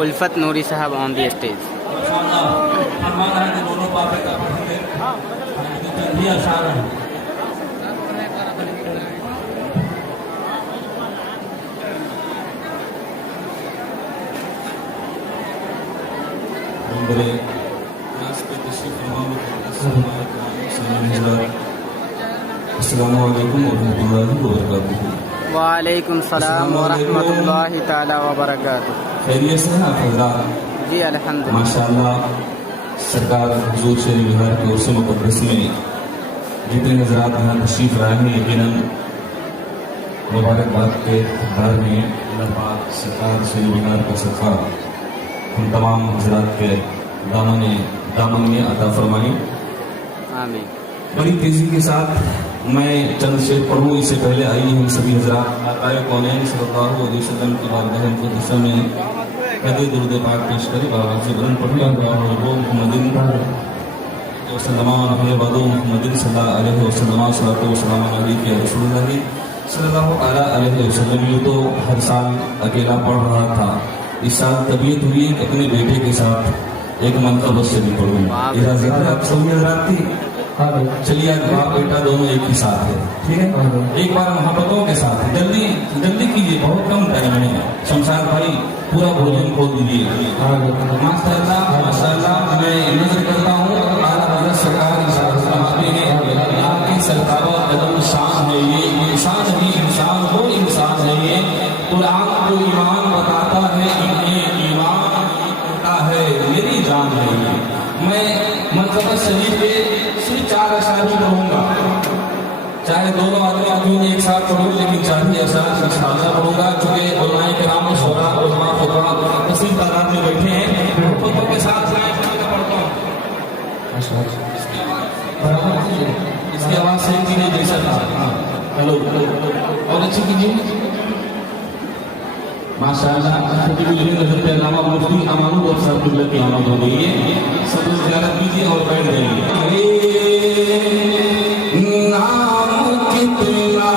उल्फत नूरी साहब on the stage. वालेकुम सलाम व रहमतुल्लाहि ताला व बरकातुहू। खैरियत से हैं आप हज़रात? जी अल्हम्दुलिल्लाह माशाअल्लाह। सरकार हुजूर शेर बिहार के उर्स मुक़द्दस में जितने हज़रात यहाँ तशरीफ़ लाए हैं, यकीनन मुबारकबाद के हकदार में अल्लाह पाक सरकार शेर बिहार का सदका हम तमाम हज़रात के दामन में अता फरमाएं। आमीन। बड़ी तेज़ी के साथ मैं चंद शेर पढ़ूँ, इससे पहले आइए हम सभी हज़रात आक़ाए कौनैन सल्लल्लाहु अलैहि वसल्लम की बारगाह मुक़द्दसा में कदे दुरूद पाक पेश करें। बाबा से बुलंद पढ़िए मुहम्मदिन वसल्लम वदो मुहम्मदिन सल्लल्लाहु अलैहि वसल्लम सल्लल्लाहु वसल्लम अलैहि रसूलुल्लाह सल्लल्लाहु अलैहि वसल्लम। यूँ तो हर साल अकेला पढ़ रहा था, इस साल तबीयत हुई अपने बेटे के साथ एक मंतबत से भी पढ़ूँ। आप सभी हज़रात थी, चलिए आज बाप बेटा दोनों एक ही साथ है, ठीक है? एक बार मोहब्बतों के साथ जल्दी जल्दी कीजिए, बहुत कम टाइम है। शमशाद भाई पूरा भोजन खोल दीजिए। माशाअल्लाह मैं नजर करता हूँ आला हज़रत सरकार आपकी सरकार कदम शान है, ये इंसान ही इंसान हो, इंसान है ये। कुरान को ईमान बताता है, इन्हें ईमान होता है, मेरी जान है ये। मैं मंतबत शरीफ के सिर्फ 4 अशआर ही पढ़ूंगा, चाहे दोनों आदमी एक साथ पढ़ूं, लेकिन 4 ही अशआर इंशाअल्लाह पढ़ूंगा। चूँकि उलमाए किराम शोरा उलमा फुक़हा कसीर तादाद में बैठे हैं, खुतबों के साथ पढ़ता हूँ। इसकी आवाज़ सही कीजिए जैसा था। हेलो और अच्छी कीजिए। माशाअल्लाह मुफ्ती अमानुल और सरदुल्ला की आमद हो गई है। सब लोग ज़ियारत कीजिए और बैठ जाइए। नाम कितना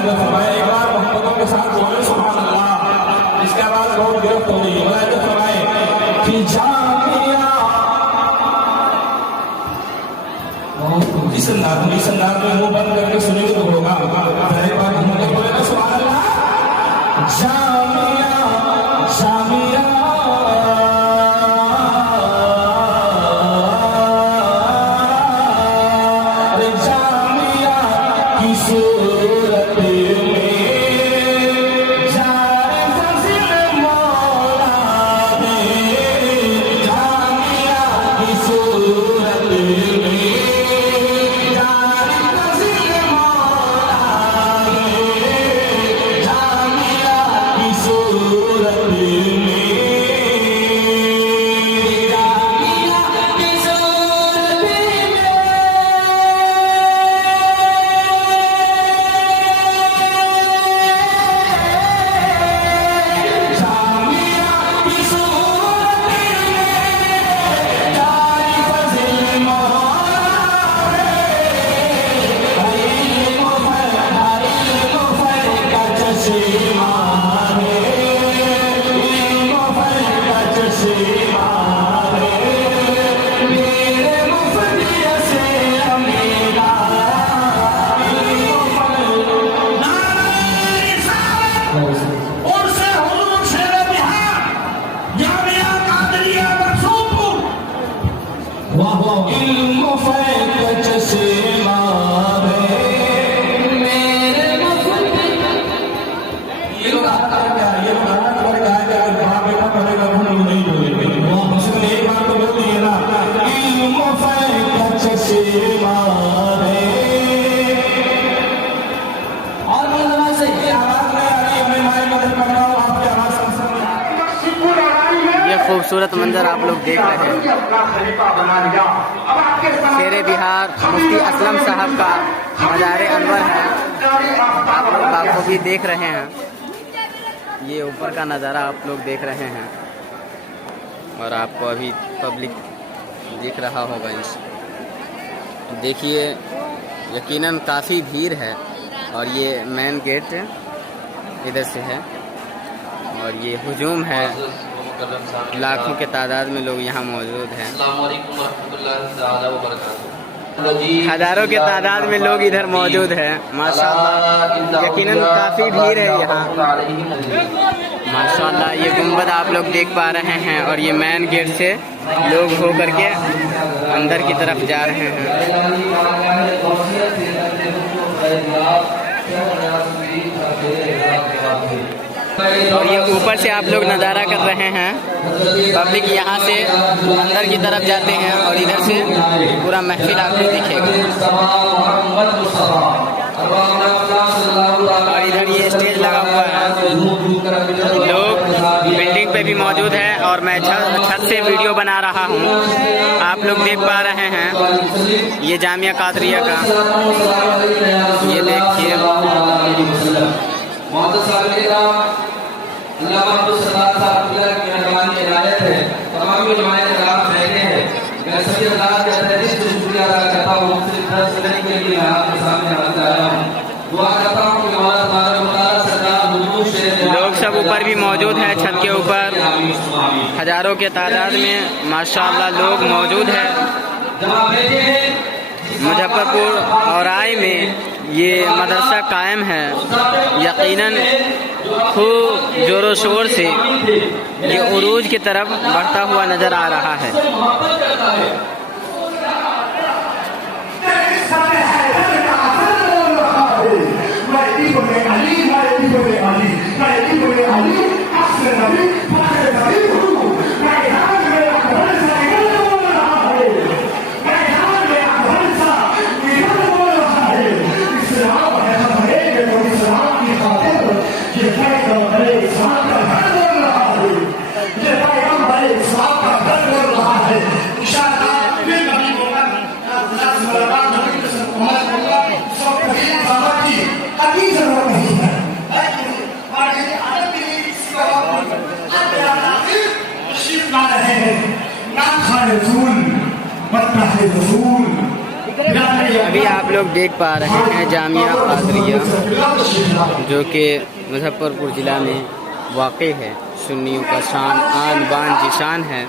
मुलाहिजा फरमाए, एक बार मोहब्बतों के साथ बोले सुभान अल्लाह। इसके बाद बहुत गिरफ्त हो रही है। मुलाहिजा फरमाए कि जामिया इस अंदाज में मुंह बंद करके सुनेंगे तो होगा। पहले बार हम लोग बोले ना सुभान अल्लाह। जामिया जामिया अरे जामिया की सूरत में जाए फज़िल मौला ने, जामिया की सूरत में खूबसूरत मंजर आप लोग देख रहे हैं। शेरे बिहार मुफ्ती असलम साहब का मज़ार अनवर है, आप लोग बाखूबी देख रहे हैं। ये ऊपर का नज़ारा आप लोग देख रहे हैं और आपको अभी पब्लिक दिख रहा होगा। इस देखिए यकीनन काफ़ी भीड़ है और ये मेन गेट इधर से है और ये हुजूम है। लाखों के तादाद में लोग यहाँ मौजूद हैं। हजारों के तादाद में लोग इधर मौजूद हैं। माशाअल्लाह यकीनन काफ़ी भीड़ है यहाँ। माशाअल्लाह ये गुंबद आप लोग देख पा रहे हैं और ये मेन गेट से लोग हो करके अंदर की तरफ जा रहे हैं। और ये ऊपर से आप लोग नज़ारा कर रहे हैं। पब्लिक यहाँ से अंदर की तरफ जाते हैं और इधर से पूरा महफिल आपको दिखेगा। और इधर ये स्टेज लगा हुआ है, लोग बिल्डिंग पे भी मौजूद है और मैं छत से वीडियो बना रहा हूँ। आप लोग देख पा रहे हैं ये जामिया कादरिया का, ये देखिए लोग सब ऊपर भी मौजूद हैं। छत के ऊपर हजारों के तादाद में माशाअल्लाह लोग मौजूद हैं। मुजफ्फरपुर और आय में ये मदरसा कायम है। यकीनन खूब जोरों शोर से ये उरूज की तरफ बढ़ता हुआ नज़र आ रहा है। रसूल अभी आप लोग देख पा रहे हैं जामिया कादरिया, जो कि मुजफ्फरपुर ज़िला में वाक़ई है। सुन्नियों का शान आन बान की शान है।